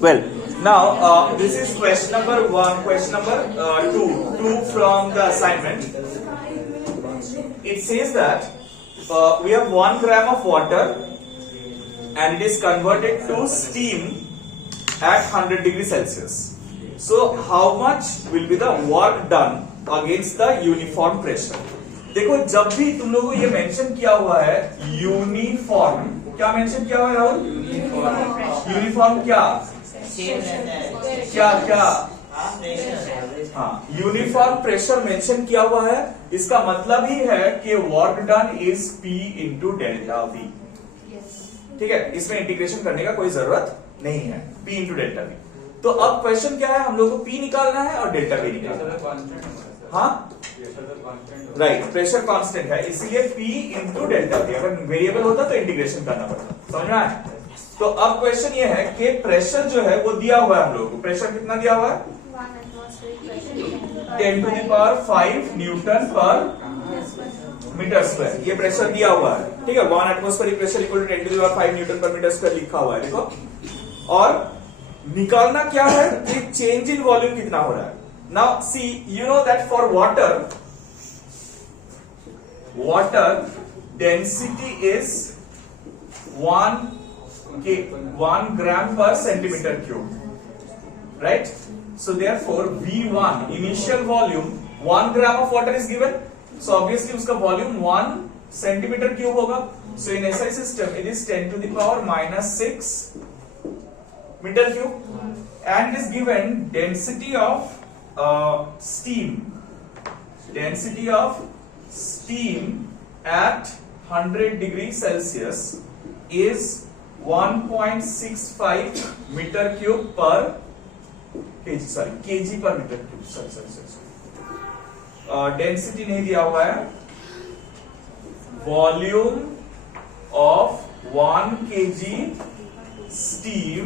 Well, now this is question number one. Question number two from the assignment. It says that we have 1 gram of water and it is converted to steam at 100 degrees Celsius. So how much will be the work done against the uniform pressure? देखो जब भी तुम लोगों को ये mention किया हुआ है यूनिफॉर्म, क्या मेंशन किया हुआ है राहुल? यूनिफॉर्म क्या क्या क्या हाँ, यूनिफॉर्म प्रेशर मेंशन किया हुआ है। इसका मतलब ही है कि work done is P into delta V। ठीक है, इसमें इंटीग्रेशन करने का कोई जरूरत नहीं है, P इंटू डेल्टा V। तो अब क्वेश्चन क्या है, हम लोग को P निकालना है और डेल्टा V निकालना है। हाँ राइट, प्रेशर कांस्टेंट है, इसीलिए P इंटू डेल्टा V। अगर वेरिएबल होता तो इंटीग्रेशन करना पड़ता। समझ में आया? तो अब क्वेश्चन ये है कि प्रेशर जो है वो दिया हुआ है हम लोग को। प्रेशर कितना दिया हुआ है? 10 to the power 5 न्यूटन पर मीटर स्क्वायर, ये प्रेशर दिया हुआ है। ठीक है, 1 atmospheric pressure equal to 10 to the power 5 newton पर मीटर स्क्वायर लिखा हुआ है। देखो, और निकालना क्या है कि चेंज इन वॉल्यूम कितना हो रहा है। Now see, you know that for water density is 1 gram per centimeter cube, right? So therefore V1 initial volume 1 gram of water is given, so obviously उसका volume 1 centimeter cube होगा। So in SI system it is 10 to the power minus 6 meter cube, and it is given density of steam at 100 degrees Celsius is 1.65 meter cube per kg per meter cube। Density नहीं दिया हुआ है। Volume of 1 kg steam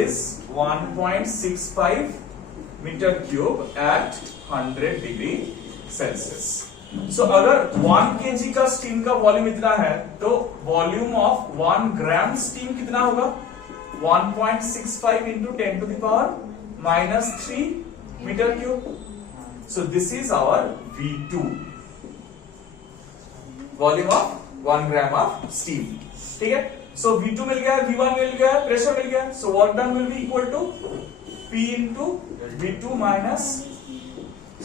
is 1.65 meter cube at 100 degree Celsius। So अगर 1 kg का steam का volume इतना है तो वॉल्यूम ऑफ 1 ग्राम स्टीम कितना होगा? 1.65 into 10 to the power minus 3 meter cube। So this is our V2, volume of 1 gram of steam. ठीक है, so V2 मिल गया, V1 मिल गया, प्रेशर मिल गया। So work done will be equal to P into V2 minus,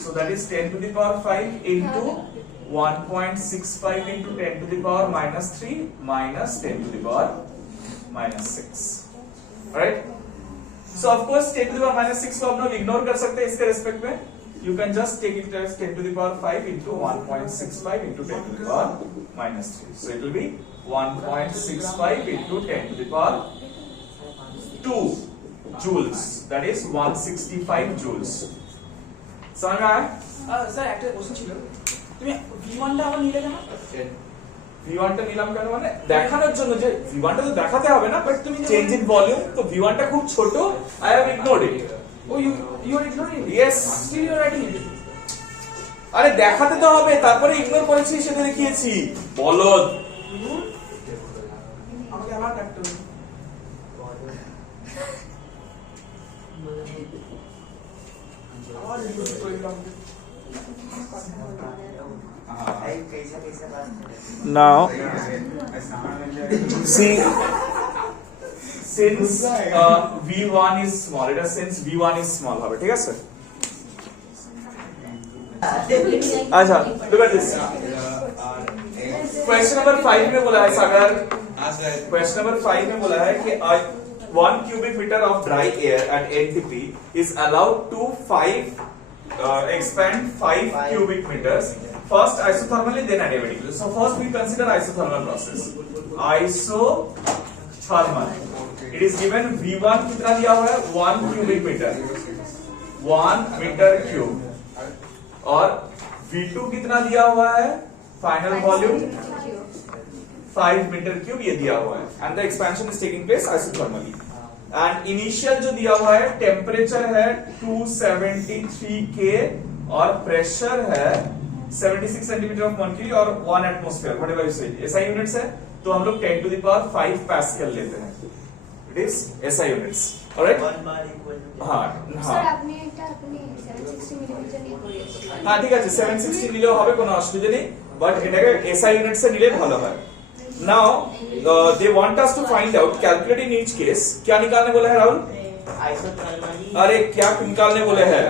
so that is 10 to the power 5 into 1.65 into 10 to the power minus 3 minus 10 to the power minus 6, right? So of course 10 to the power minus 6 को हम लोग ignore कर सकते हैं इसके respect में। You can just take it as 10 to the power 5 into 1.65 into 10 to the power minus 3. So it will be 1.65 into 10 to the power 2 joules, that is 165 joules। समझ में आया? স্যার একটা কোশ্চেন ছিল, তুমি V1 টা আবার নিলে কেন? V1 টা নিলাম কেন মানে দেখানোর জন্য যে V1 টা তো দেখাতে হবে না, বাট তুমি চেঞ্জ ইন ভলিউম, তো V1 টা খুব ছোট, I have ignored it. Oh you are ignoring it? Yes, still you are writing it. আরে দেখাতে তো হবে, তারপরে ইগনোর করেছি সেটা দেখিয়েছি। বলদ, আমাকে আবার কাটতে হবে। now see, since V1 is small, it is since V1 is small হবে, ঠিক আছে? अच्छा, look at this question number 5 में बोला है सागर, क्वेश्चन नंबर 5 में बोला है कि 1 cubic meter of dry air at NTP is allowed to expand 5 cubic meters, first isothermally then adiabatically। So first we consider isothermal process। Isothermal, it is given V1 कितना दिया हुआ है? 1 cubic meter, 1 meter cube, और V2 कितना दिया हुआ है? Final volume 5 meter cube ये दिया हुआ है, and the expansion is taking place isothermally। And initial जो दिया हुआ है टेम्परेचर है 273 K और प्रेशर है 76 सेंटीमीटर ऑफ मर्क्यूरी और 1 एटमॉस्फेयर, व्हाटएवर यू से। ऐसा यूनिट्स है, तो हम लोग 10 to the power 5 पास्कल लेते हैं। is SI units. Alright? 1 bar equal to हाँ স্যার हाँ আপনি এটা আপনি 760 মিলিমিটার নিয়ে করিয়েছেন হ্যাঁ ঠিক আছে 760 নিলেও হবে কোনো অসুবিধা নেই বাট এটাকে SI units এ নিলে ভালো হয় now they want us to find out calculate in each case क्या निकालने बोला है राहुल आइसोथर्मली अरे क्या निकालने बोले हैं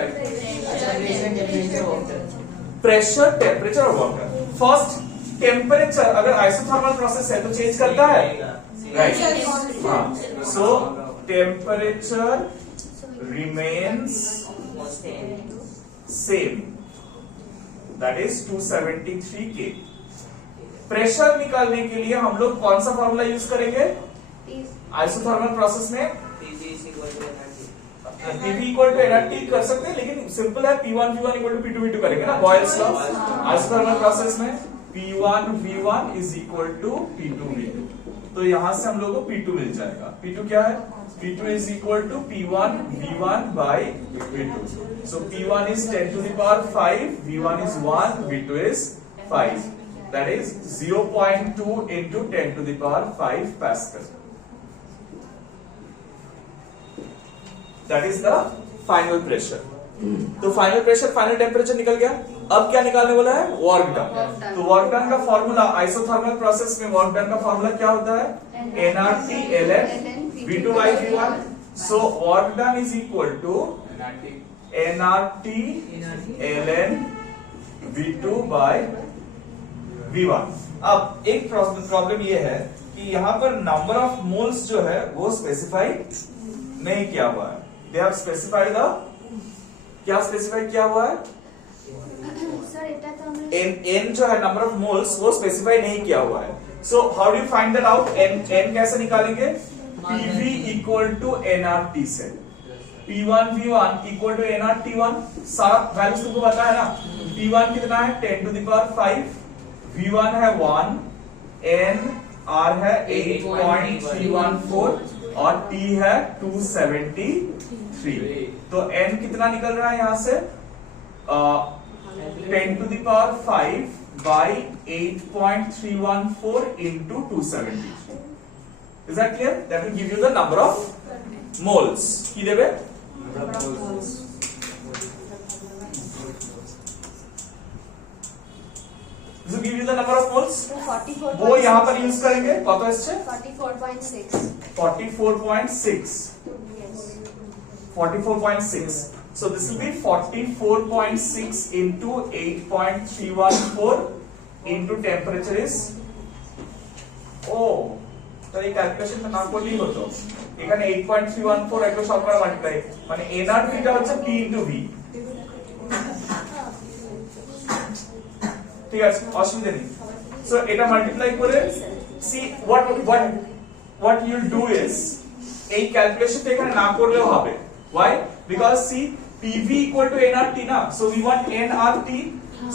प्रेशर टेम्परेचर और वाटर फर्स्ट टेम्परेचर अगर आइसोथर्मल प्रोसेस है तो चेंज करता है राइट हाँ सो temperature remains same that is 273 K pressure निकालने के लिए हम लोग कौन सा फॉर्मूला यूज करेंगे आइसोथर्मल प्रोसेस में Pv इक्वल टू nRT कर सकते हैं लेकिन सिंपल है P1 V1 equal to P2 V2 करेंगे ना बॉयल्स लॉ आइसोथर्मल प्रोसेस में P1 V1 is equal to P2 V2 तो यहां से हम लोग को P2 मिल जाएगा P2 क्या है P2 is equal to P1 V1 by V2 so P1 is 10 to the power 5 V1 is 1 V2 is 5 that is 0.2 into 10 to the power 5 Pascal that is the final pressure तो final pressure final temperature निकल गया अब क्या निकालने वाला है work done तो work done का फॉर्मूला आइसोथर्मल प्रोसेस में वर्क डन का फॉर्मूला क्या होता है nRT ln V2 by V1 so work done is equal to nRT ln V2 by V1 अब एक प्रॉब्लम ये है कि यहाँ पर नंबर ऑफ मोल्स जो है वो स्पेसिफाई नहीं किया हुआ है दे हैव स्पेसिफाइड द क्या स्पेसिफाई किया हुआ है স্যার এটা তো আমরা n जो है नंबर ऑफ मोल्स वो स्पेसिफाई नहीं किया हुआ है so how do you find that out n कैसे निकालेंगे PV इक्वल टू nRT से P1 V1 equal to nRT1 सारा वैल्यूज तुमको पता है ना P1 कितना है 10 टू द पावर 5 V1 है 1 n R है 8.314 और T है 273 तो n कितना निकल रहा है यहां से 10 to the power 5 by 8.314 into 273 is that clear that will give you the number of moles কি দেবে This will give you the number of moles. 44 वो यहाँ पर यूज करेंगे कत আসছে 44.6 44.6 yes 44.6 so this will be 44.6 into 8.314 into temperature is oh তো এই ক্যালকুলেশনটা না করলেই হতো এখানে 8.314 একটু সব করে মাল্টিপ্লাই মানে nRT টা হচ্ছে P into V ঠিক আছে অসুবিধা নেই সো এটা মাল্টিপ্লাই করে see what you'll do is এই ক্যালকুলেশনটা এখানে না করলেও হবে why because see PV equal to nRT ना so we want nRT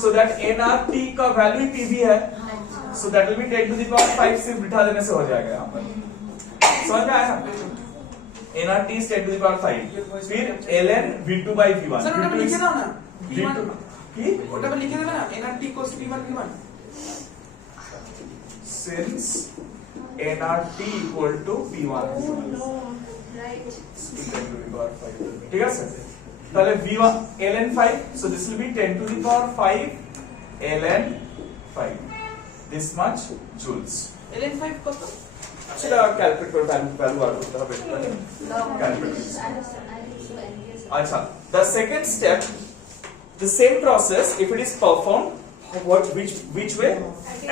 so that nRT का वैल्यू PV है so that will be 10 to the power 5 सिर्फ बिठा देने से हो जाएगा यहाँ पर समझ में आया ना nRT is 10 to the power 5 फिर ln V2 by V1 sir ওটা লিখে দাও না V2 কি ওটা লিখে দেবে না nRT equals to P1 V1 since nRT equal to P1 right ঠিক আছে তাহলে V1 ln 5 so this will be 10 to the power 5 ln 5 this much joules ln 5 কত সেটা ক্যালকুলেট করে ভ্যালু বার করতে হবে ক্যালকুলেট আচ্ছা the second step the same process if it is performed which way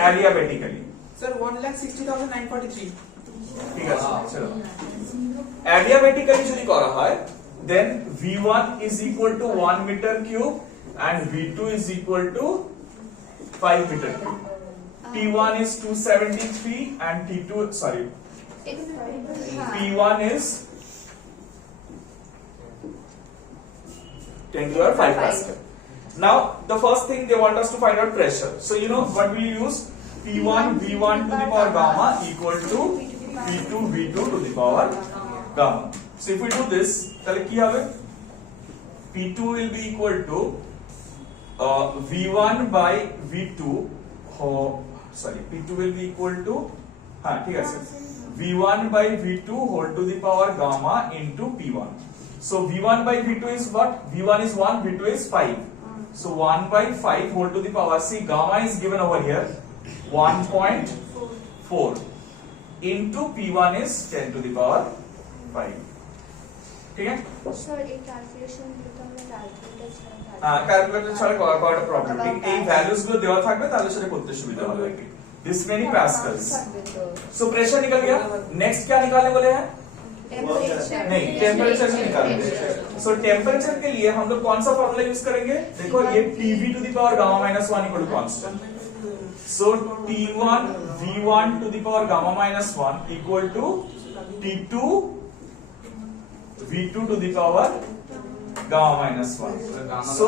adiabatically sir 1,60,943 ঠিক আছে চলো adiabatically যদি করা হয় then v1 is equal to 1 meter cube and v2 is equal to 5 meter cube t1 is 273 and t2 sorry p1 is 10 to the power 5 Pascal. Now the first thing they want us to find out pressure. So you know what we use P1 V1 to the power gamma equal to P2 V2 to the power gamma. So if we do this, তাহলে কি হবে? P2 will be equal to V1 by V2 sorry P2 will be equal to ঠিক আছে V1 by V2 whole to the power gamma into P1. So V1 by V2 is what? V1 is 1, V2 is 5. So 1 by 5 whole to the power, see gamma is given over here 1.4 into P1 is 10 to the power 5. ठीक है? Sir, a calculation with a calculator. Calculator ছাড়া করাটা problem ঠিক এই values গুলো দেওয়া থাকবে তাহলে সেটা করতে সুবিধা হবে this many pascals so pressure निकल गया नेक्स्ट क्या निकालने बोले हैं Temperature. नहीं टेम्परेचर से निकालेंगे सो टेम्परेचर के लिए हम लोग कौन सा फॉर्मूला यूज करेंगे देखो ये Tv to the power gamma minus 1 equal to constant so T1 V1 to the power gamma minus 1 equal to T2 V2 to the power gamma minus 1. So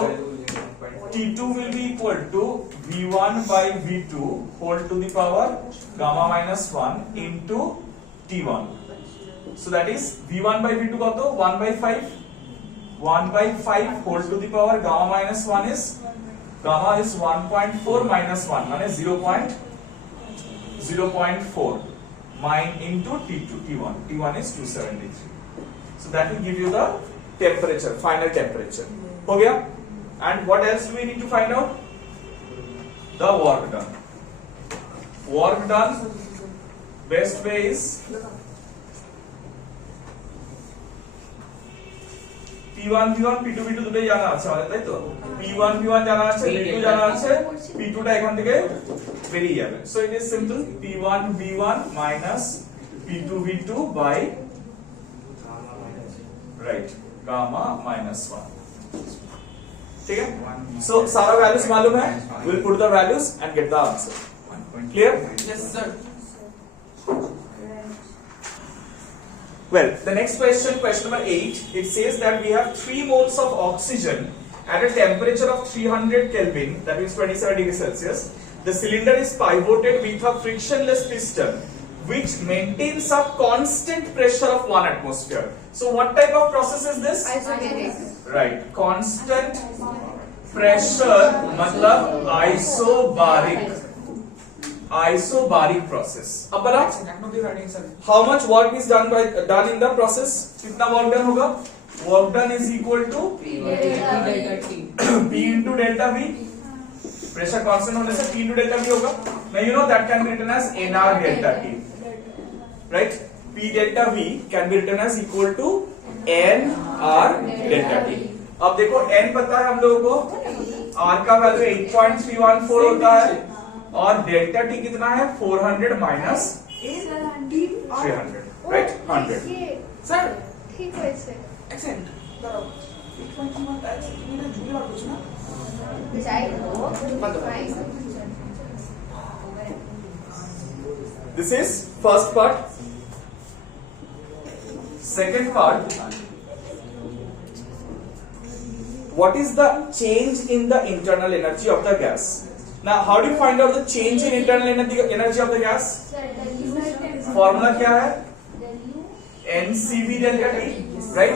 T2 will be equal to V1 by V2 whole to the power gamma minus 1 into T1. So that is V1 by V2 got 1 by 5. 1 by 5 whole to the power gamma minus 1 is gamma is 1.4 minus 1 माने 0.4 mine into T1. T1 is 273. So that will give you the temperature, final temperature. हो गया? And what else do we need to find out? The work done. Work done. Best way is P1 V1 P2 V2 দুটোই জানা আছে আমাদের তাই তো P1 V1 জানা আছে P2 জানা আছে P2 টা এখান থেকে বেরিয়ে যাবে so it is simple P1 V1 minus P2 V2 by right gamma minus 1 ठीक है so सारा values मालूम है we'll put the values and get the answer clear Yes, sir. well the next question number 8 it says that we have 3 moles of oxygen at a temperature of 300 Kelvin that is 27 degrees Celsius the cylinder is pivoted with a frictionless piston which maintains a constant pressure of 1 atmosphere. So what type of process is this? Isomeric. Right. Constant pressure मतलब isobaric process. अब बता how much work is done in the process? कितना work done होगा? Work done is equal to P into delta V. Pressure constant होने से P into delta V होगा. Now you know that can be written as nR delta T. Right? P delta V can be written as equal to nR delta T. अब देखो n पता है हम लोगों को R का वैल्यू 8.314 होता है और डेल्टा T कितना है 400 माइनस 300 राइट 100 Sir, ठीक है इसे accent. दाঁড়াও। 8.31 accent, তুমি এটা জুড়ে বার করছো না? যাই হোক fine This is first part. Second part. What is the change in the internal energy of the gas? Now, how do you find out the change in internal energy of the gas? Formula क्या है? NCV delta T, right?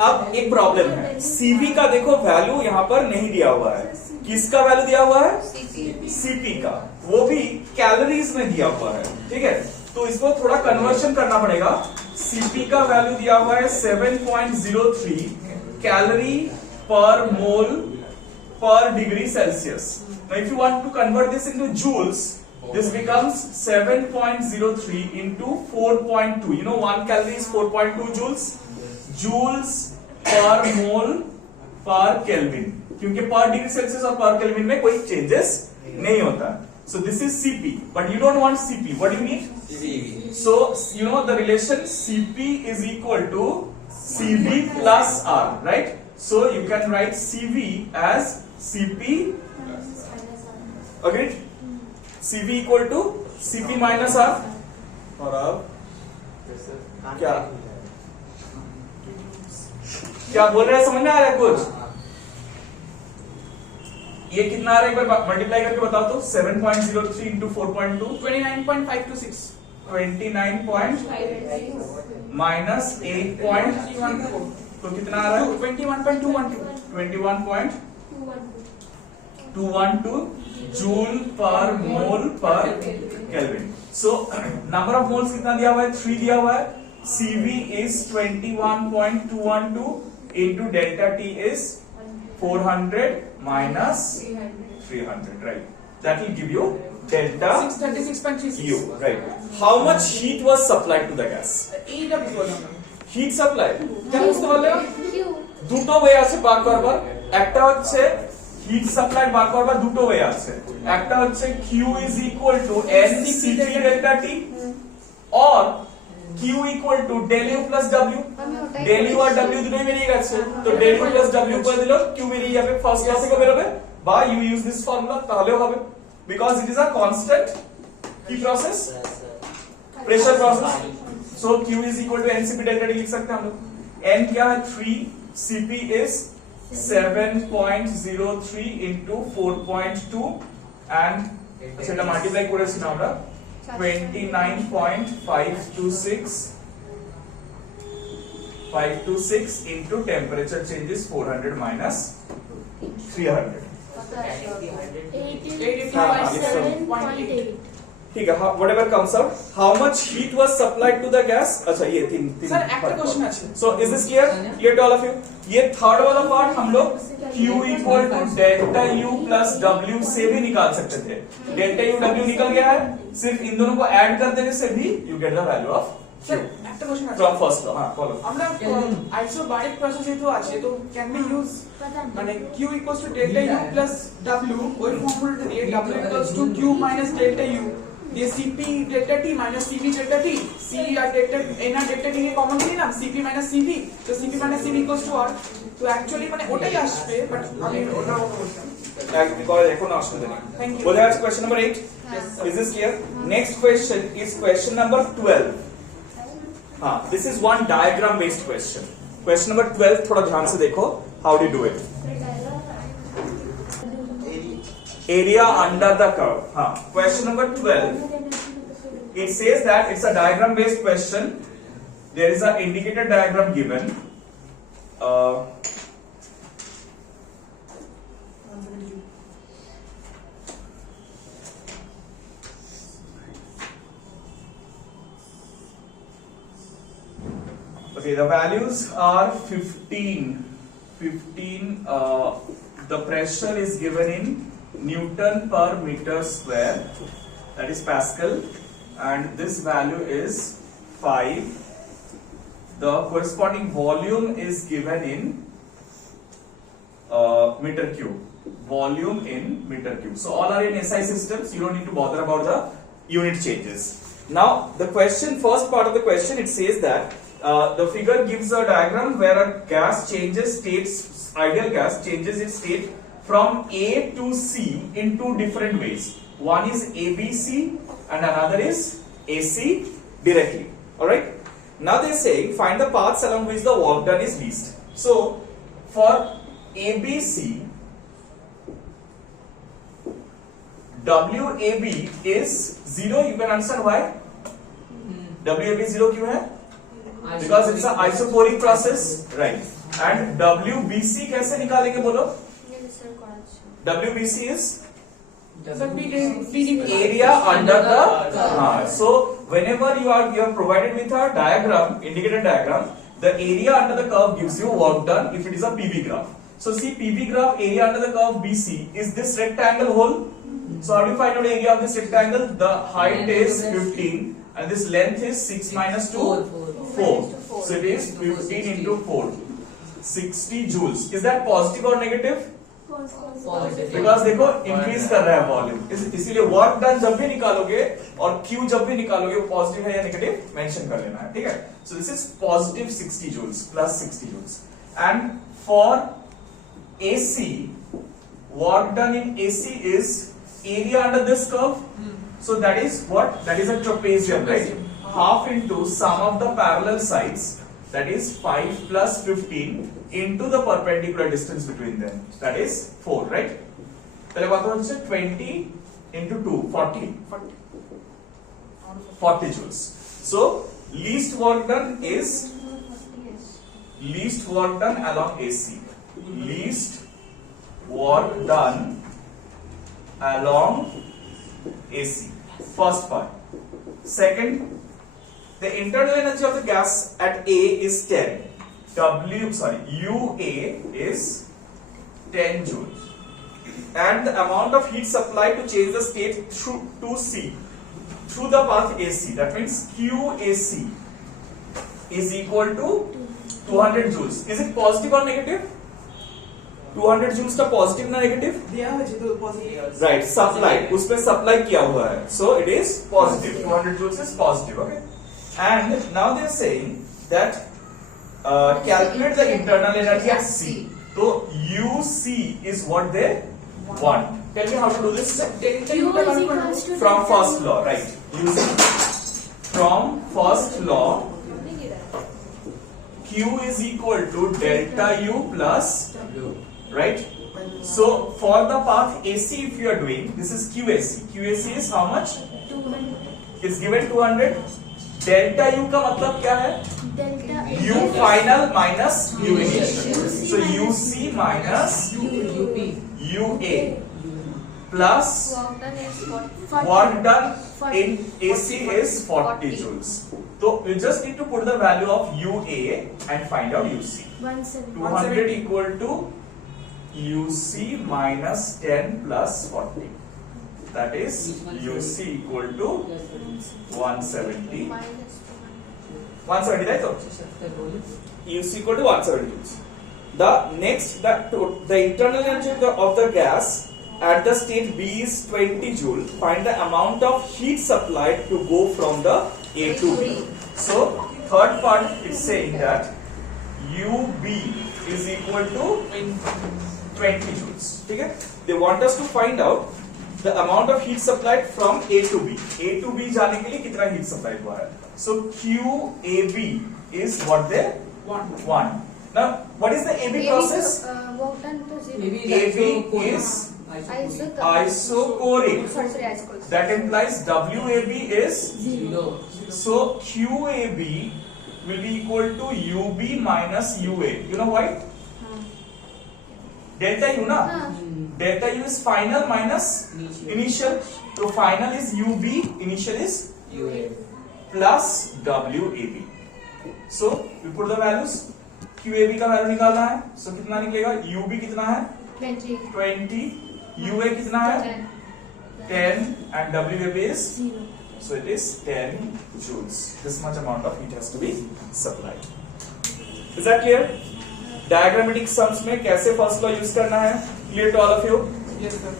अब एक problem है CV का देखो value यहाँ पर नहीं दिया हुआ है किसका वैल्यू दिया हुआ है CP का वो भी कैलोरीज में दिया हुआ है ठीक है तो इसको थोड़ा कन्वर्शन करना पड़ेगा CP का वैल्यू दिया हुआ है 7.03 कैलोरी पर मोल per degree Celsius. Now if you want to convert this into joules, this becomes 7.03 into 4.2. You know 1 calorie is 4.2 joules. Joules per mole per Kelvin. क्योंकि per degree Celsius और per Kelvin में कोई changes नहीं होता. So this is Cp, but you don't want Cp. What do you need? CV. So you know the relation Cp is equal to Cv plus R, right? So you can write Cv as Cp. Agreed? Cv equal to Cp minus R. और अब क्या क्या बोल रहे हैं समझ में आ रहा है कुछ? ये कितना आ रहा है एक बार मल्टीप्लाई करके बताओ तो 7.03 into 4.2 29.526 29 point minus 8.314 तो कितना आ रहा है 21.212 21 point 212 जूल पर मोल पर kelvin. So number of moles कितना दिया हुआ है? 3 दिया हुआ है। CV is 21.212 into delta T is 400 minus 300, right? That will give you delta 636.36 U, right? How much heat was supplied to the gas? এইটা বুঝতে পারলাম না Heat supply কেন বুঝতে পারলে Q দুটো ওয়ে আছে বার করবার। একটা হচ্ছে হিট সাপ্লাই বার করবার দুটো ওয়ে আছে। একটা হচ্ছে Q is equal to NCP delta T or Q equal to del U plus W। আমি ওটাই del U আর W দুটোই বেরিয়ে গেছে, তো del U plus W করে দিলো Q বেরিয়ে যাবে, ফার্স্ট ল থেকে বেরোবে, বা ইউ ইউজ দিস ফর্মুলা তাহলেও হবে, because it is a constant কি process, pressure process. So Q is equal to NCP delta T लिख सकते हैं हम लोग। N क्या है? 3, CP is 7.03 into 4.2 and সেটা মাল্টিপ্লাই করেছি না আমরা 29.526 into temperature changes 400 minus 300। 85.7.8 ठीक है, whatever comes out, how much heat was supplied to the gas? अच्छा ये तीन सर একটা क्वेश्चन আছে So is this clear? Clear to all of you? ये थर्ड वाला पार्ट हम लोग Q equal to delta U plus W से भी निकाल सकते थे। delta U W निकल गया है, सिर्फ इन दोनों को ऐड कर देने से भी you get the value of sir একটা क्वेश्चन আছে from first law। हाँ follow। আমরা আইসোবারিক প্রসেস যেহেতু আছে তো ক্যান বি ইউজ মানে Q equals to delta U plus W ওই ফর্মুলাটা দিয়ে W equals to Q minus delta U ये CP delta T minus CV delta T C আর delta N আর delta T কে common নিলাম CP minus CV তো CP minus CV equals to R তো actually মানে ওটাই আসবে বাট আমি ওটা বলতাম because এখন আসলে নেই। Thank you. বোঝা যাচ্ছে question number 8? Yes, sir. Is this clear? Next question is question number 12। हाँ, this is one diagram based question। Question number 12 थोड़ा ध्यान से देखो, how do you do it? Area under the curve। हाँ, question number 12 it says that it's a diagram based question। There is an indicator diagram given। Okay, the values are 15, the pressure is given in Newton per meter square, that is Pascal, and this value is 5. The corresponding volume is given in meter cube, volume in meter cube. So all are in SI systems, you don't need to bother about the unit changes. Now the question, first part of the question, it says that the figure gives a diagram where a gas changes states, ideal gas changes its state from A to C in two different ways. One is ABC and another is AC directly. Alright? Now they say find the paths along which the work done is least. So for ABC, WAB is 0. You can understand why? WAB 0 क्यों है? Because it's an isochoric process, right? And WBC कैसे निकालेंगे बोलो? WBC is area under the so whenever you are provided with a diagram, indicator diagram, the area under the curve gives you work done if it is a PV graph. So see, PV graph area under the curve BC is this rectangle whole. So how do you find out area of this rectangle? The height is 15 and this length is 6 minus 2 4. So it is 15 into 4, 60 joules. Is that positive or negative? Because देखो increase कर रहा है volume, इसीलिए work done जब भी निकालोगे और Q जब भी निकालोगे वो पॉजिटिव है या नेगेटिव मेंशन कर लेना है, ठीक है? So this is positive 60 joules plus 60 joules. And for AC, work done in AC is area under this curve, so that is what? That is a trapezium, right? Half into sum of the parallel sides, that is 5 plus 15 into the perpendicular distance between them, that is 4, right? पहले बात हो जाए 20 into 2 40 joules. So least work done along AC, least work done along AC. First part. Second, the internal energy of the gas at A is 10. UA is 10 joules. And the amount of heat supplied to change the state to C through the path AC. That means QAC is equal to 200 joules. Is it positive or negative? 200 joules का positive ना negative? दिया है तो positive. Right, supply. उसमें supply किया हुआ है. So it is positive. 200 joules is positive. Okay. And now they are saying that calculate the internal energy at C. So UC is what they want. Tell me how to do this. Delta Q U का is value equals to From delta first U. law, right? Using from first law, Q is equal to delta U plus, right? So for the path AC, if you are doing, this is QAC. QAC is how much? 200. Is given 200. Delta U का मतलब क्या है? Delta U final minus U initial. So UC minus UA plus Work done is 40. work done in AC is 40 joules. So you just need to put the value of UA and find out UC. 170. 200 equal to UC minus 10 plus 40. That is UC equal to 170. Minus 170, right? So UC equal to 170 joules. The next, the internal energy of the gas at the state B is 20 joule. Find the amount of heat supplied to go from the A to B. So third part is saying that UB is equal to 20 joules. Okay? They want us to find out the amount of heat supplied from A to B. A to B जाने के लिए कितना heat supplied हुआ है? So QAB is what they want. Now, what is the AB process? Work done to 0. AB is isochoric. Sorry, isochoric. That implies WAB is 0. so QAB will be equal to UB minus UA. You know why? Delta U na? Delta U is final minus initial. So final is UB, initial is plus WAB. So we put the values. QAB का value निकालना है. So कितना निकलेगा? UB कितना है? 20. 20. UA कितना है? 10 and WAB is 0. so it is 10 joules. This much amount of heat has to be supplied. Is that clear? Diagrammatic sums में कैसे first law use करना है? Clear to all of you? Yes, sir.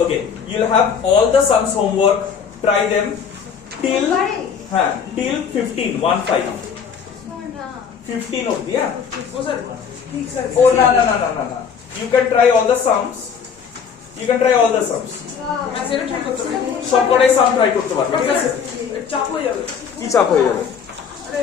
Okay, you'll have all the sums homework. Try them till till 15. 15. 15 of the yeah. Oh, sir. ठीक sir. Oh no. You can try all the sums. You can try all the sums. मैं select try करता हूँ. সবকটাই সাম try করতে পারবে ঠিক আছে চাপ হয়ে যাবে. কি চাপ হয়ে যাবে? আরে